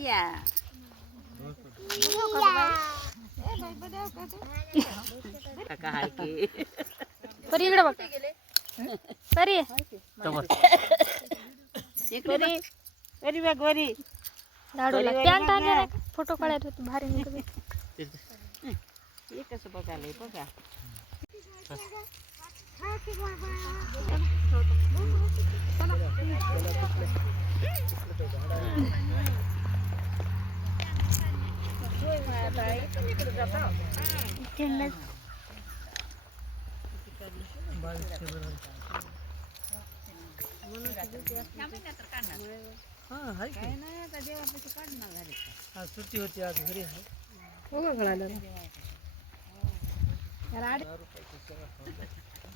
या काका हाय की परी इकडे बघ परी इकडे वरी बघ वरी लाडूला पॅन्ट आणले का? फ़ोटो काढायला होते भारी निघते हे कसं बघायला बघा काय नाही आता देवापाशी काढणार झाली सुट्टी होती आज घरी आहे बघा कळालं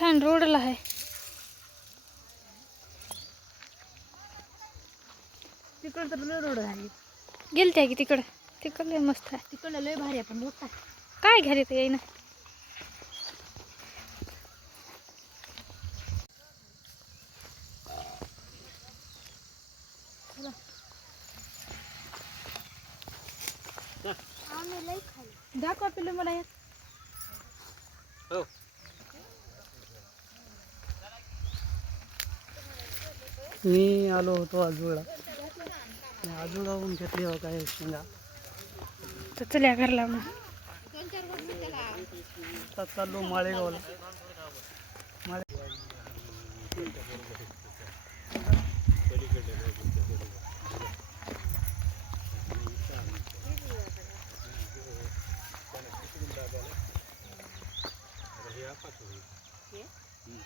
आहे रोडला आहे. तिकडं तर लय रोड आहे. गेलते की तिकडं? तिकडं लय मस्त आहे. तिकडलं लय भारी आहे पण मोठा. काय घ्यायला ते येईना. दाखवा पिल्लू मला एक. हो. मी आलो होतो आजोळा. आजोळाहून घेतली हो काय शेंगा. तर चल्या घरला मग. चाललो माळेगावला. माळे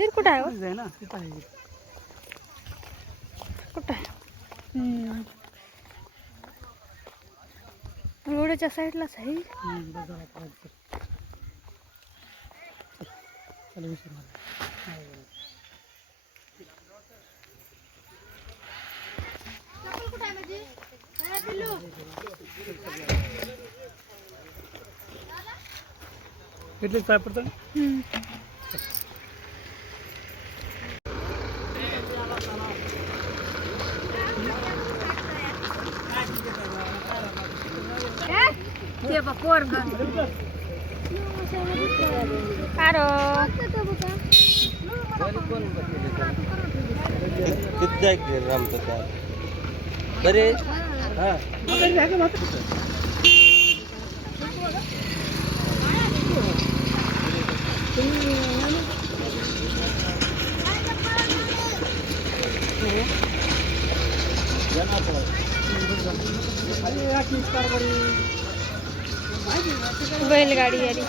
ना तिथं आहे कुठं आहे हम्म. रोडच्या साईडलाच आहे हम्म, बाजारात पाहायचं. चला विसरू नका. किती काय पडतं हम्म. ते बघ पोरग अरे बरे हा बैलगाडी आली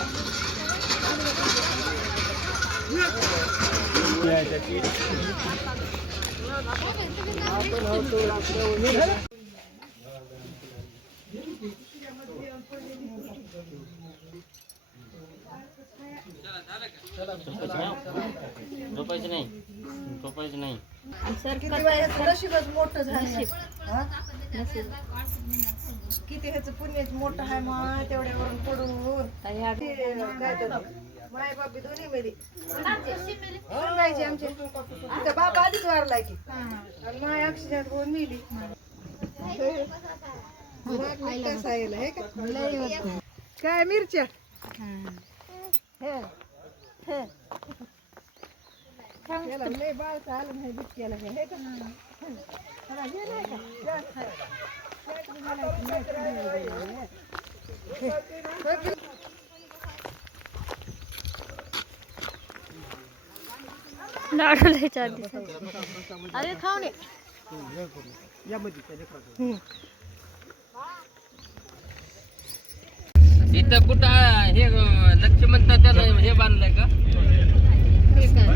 झोपायचं नाही। झोपायचं नाही. किती वयाचं नशीबच मोठं झालं. हा? किती ह्याचं पुण्य मोठं आहे मग तेवढ्यावरून पडून ते काय तर माय बापी दोन्ही मेली. सांगायचे आमचे. तिचा बाप आधीच वारलाय की. आणि माय अक्षरात होऊन मिली. कसं आहे हे का? काय मिरच्या? हे. हे. त्याला लय बाळ आलं नाही बिटक्याला हे हे का हे नाही का जास्त घालायचं नाही, कमी होईल. हे. हे की- लाडू लय चार दिवसाचे अरे खाऊन ये. इथं कुठं हे लक्ष्मण त्याला हे हे. काय